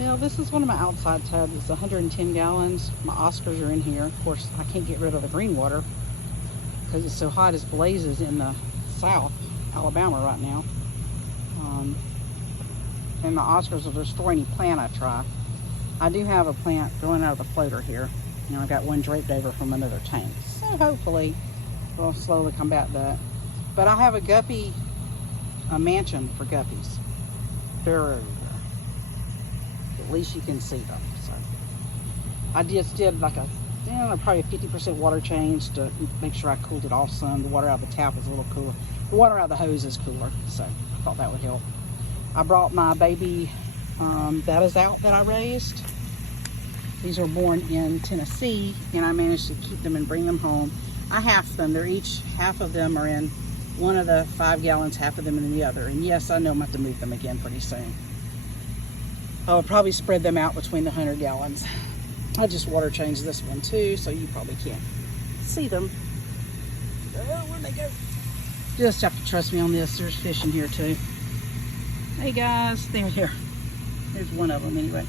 Well, this is one of my outside tubs. It's 110 gallons. My Oscars are in here. Of course, I can't get rid of the green water because it's so hot as blazes in the South Alabama right now. And my Oscars will destroy any plant I try. I do have a plant growing out of the floater here. You know, I got one draped over from another tank. So hopefully we'll slowly combat that. But I have a guppy, a mansion for guppies. They're everywhere. At least you can see them. So I just did like a, probably a 50% water change to make sure I cooled it off some. The water out of the tap was a little cooler. The water out of the hose is cooler, so I thought that would help. I brought my baby that is out that I raised. These were born in Tennessee, and I managed to keep them and bring them home. I halved them. They're each, half of them are in one of the 5 gallons, half of them in the other. And yes, I know I'm going to have to move them again pretty soon. I'll probably spread them out between the 100 gallons. I just water changed this one too, so you probably can't see them. Oh, where'd they go? Just have to trust me on this. There's fish in here too. Hey guys, they're here. There's one of them anyway.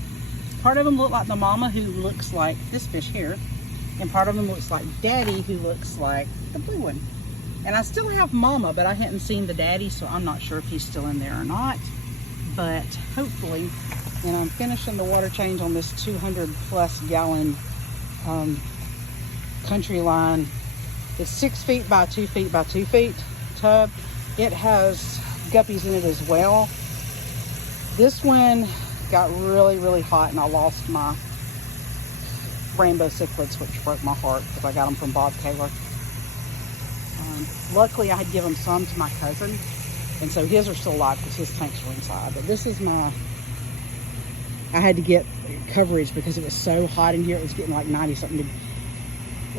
Part of them look like the mama, who looks like this fish here, and part of them looks like daddy, who looks like the blue one. And I still have mama, but I hadn't seen the daddy, so I'm not sure if he's still in there or not. But hopefully, and I'm finishing the water change on this 200+ gallon Country Line. It's 6 feet by 2 feet by 2 feet tub. It has guppies in it as well. This one got really, really hot, and I lost my rainbow cichlids, which broke my heart because I got them from Bob Kaler. Luckily, I had given some to my cousin, and so his are still alive because his tanks were inside. But this is my, I had to get coverage because it was so hot in here. It was getting like 90 something.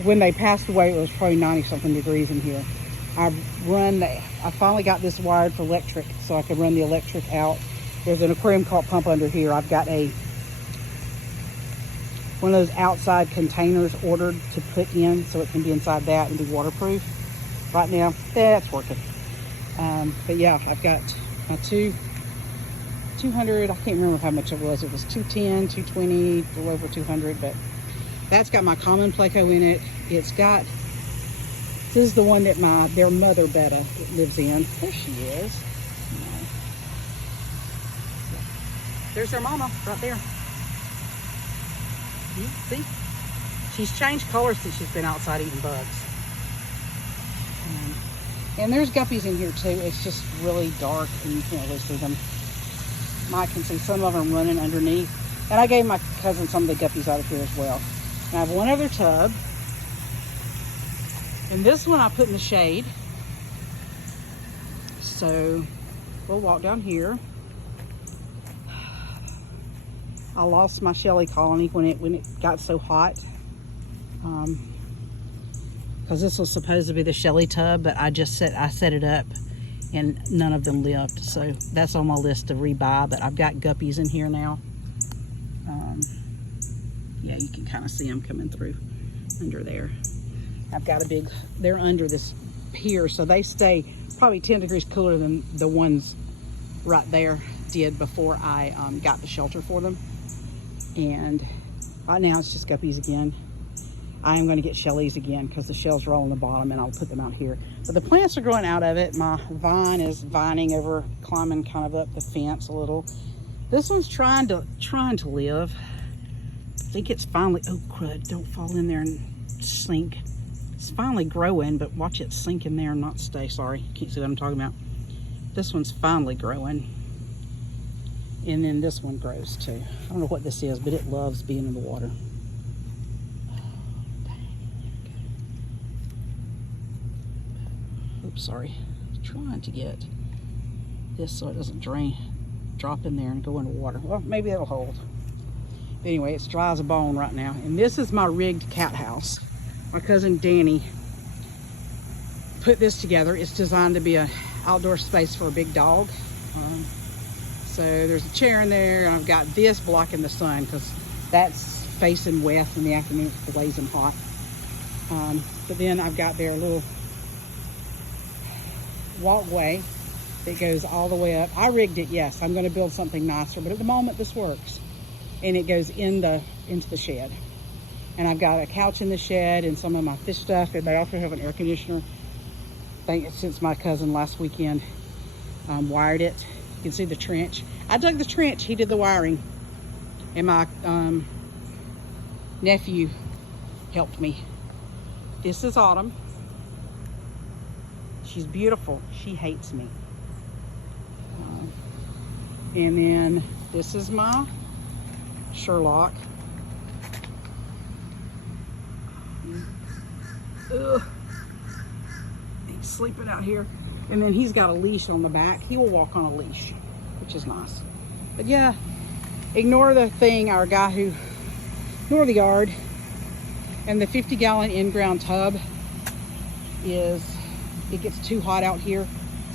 When they passed away, it was probably 90 something degrees in here. I finally got this wired for electric so I could run the electric out. There's an aquarium caught pump under here. I've got one of those outside containers ordered to put in so it can be inside that and be waterproof. Right now, that's working. But yeah, I've got my 200, I can't remember how much it was. It was 210, 220, a little over 200, but that's got my common pleco in it. It's got, this is the one that their mother Betta lives in. There she is. There's their mama right there. You see? She's changed colors since she's been outside eating bugs. And there's guppies in here too. It's just really dark and you can't really see them. Mike can see some of them running underneath. And I gave my cousin some of the guppies out of here as well. And I have one other tub. And this one I put in the shade. So we'll walk down here. I lost my Shelly colony when it got so hot. Because this was supposed to be the Shelly tub, but I set it up and none of them lived. So that's on my list to rebuy, but I've got guppies in here now. Yeah, you can kind of see them coming through under there. I've got they're under this pier, so they stay probably 10 degrees cooler than the ones right there did before I got the shelter for them. And right now it's just guppies again. I am going to get Shellies again because the shells are all on the bottom, and I'll put them out here. But the plants are growing out of it. My vine is vining over, climbing kind of up the fence a little. This one's trying to live. I think it's finally, oh crud, don't fall in there and sink. It's finally growing, but watch it sink in there and not stay. Sorry, can't see what I'm talking about. This one's finally growing. And then this one grows too. I don't know what this is, but it loves being in the water. Oops, sorry. Trying to get this so it doesn't drop in there and go into water. Well, maybe it'll hold. But anyway, it's dry as a bone right now. And this is my rigged cat house. My cousin Danny put this together. It's designed to be an outdoor space for a big dog. So there's a chair in there, and I've got this blocking the sun because that's facing west in the afternoon. It's blazing hot. But then I've got their little walkway that goes all the way up. I rigged it, yes. I'm going to build something nicer, but at the moment this works. and it goes into the shed. And I've got a couch in the shed and some of my fish stuff, and they also have an air conditioner. I think since my cousin last weekend wired it. You can see the trench. I dug the trench, he did the wiring. And my nephew helped me. This is Autumn. She's beautiful. She hates me. And then this is my Sherlock. Ugh. He's sleeping out here. And then he's got a leash on the back. He will walk on a leash, which is nice. But yeah, ignore the thing, ignore the yard. And the 50-gallon in-ground tub it gets too hot out here.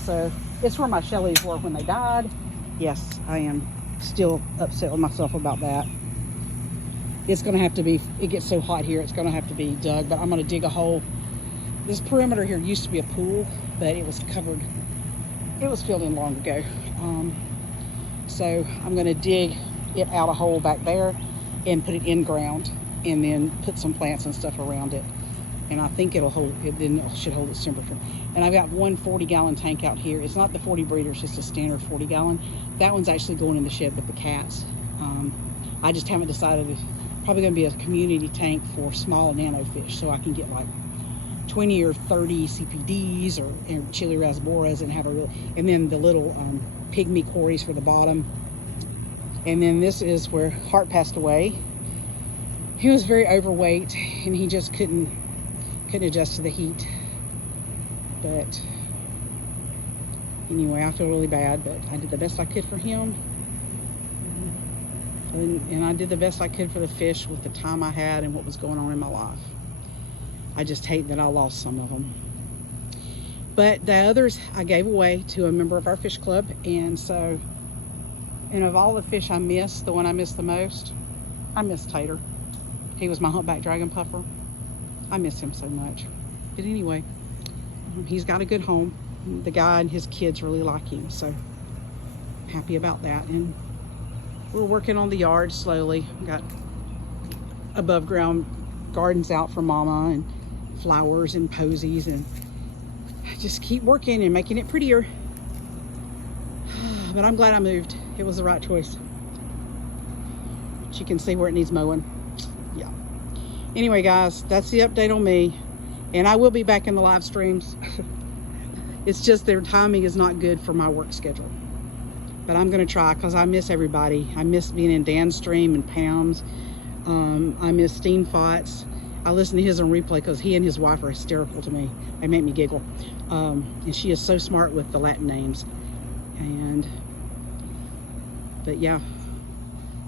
So it's where my Shelleys were when they died. Yes, I am still upset with myself about that. It's gonna have to be, it gets so hot here, it's gonna have to be dug, but I'm gonna dig a hole. This perimeter here used to be a pool, but it was covered, it was filled in long ago. So I'm gonna dig it out a hole back there and put it in ground, and then put some plants and stuff around it. And I think it'll hold, it should hold its temperature. And I've got one 40-gallon tank out here. It's not the 40 breeder, it's just a standard 40-gallon. That one's actually going in the shed with the cats. I just haven't decided. It's probably gonna be a community tank for small nano fish, so I can get like 20 or 30 CPDs or chili rasboras and have a real, and then the little pygmy quarries for the bottom. And then this is where Hart passed away. He was very overweight and he just couldn't adjust to the heat. But anyway, I feel really bad, but I did the best I could for him. And I did the best I could for the fish with the time I had and what was going on in my life. I just hate that I lost some of them. But the others I gave away to a member of our fish club. And so, and of all the fish I missed, the one I missed the most, I miss Tater. He was my humpback dragon puffer. I miss him so much. But anyway, he's got a good home. The guy and his kids really like him, so I'm happy about that. And we're working on the yard slowly. Got above ground gardens out for Mama and flowers and posies, and just keep working and making it prettier. But I'm glad I moved. It was the right choice. But you can see where it needs mowing. Yeah. Anyway, guys, that's the update on me. And I will be back in the live streams. It's just their timing is not good for my work schedule. But I'm going to try because I miss everybody. I miss being in Dan's stream and Pam's. I miss Steen Fotts. I listen to his on replay because he and his wife are hysterical to me. They make me giggle. And she is so smart with the Latin names. But yeah.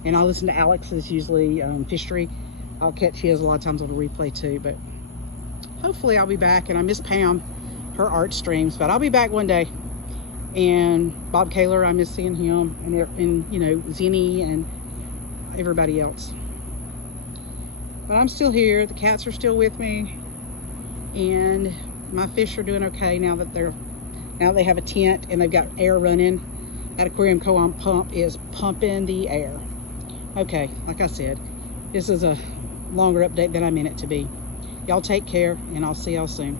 And I listen to Alex's usually Fishery. I'll catch his a lot of times on the replay too. But hopefully I'll be back. And I miss Pam, her art streams. But I'll be back one day. And Bob Kaler, I miss seeing him. And you know, Zenny and everybody else. But I'm still here. The cats are still with me. And my fish are doing okay now that they have a tent and they've got air running. That aquarium pump is pumping the air. Okay, like I said, this is a longer update than I meant it to be. Y'all take care, and I'll see y'all soon.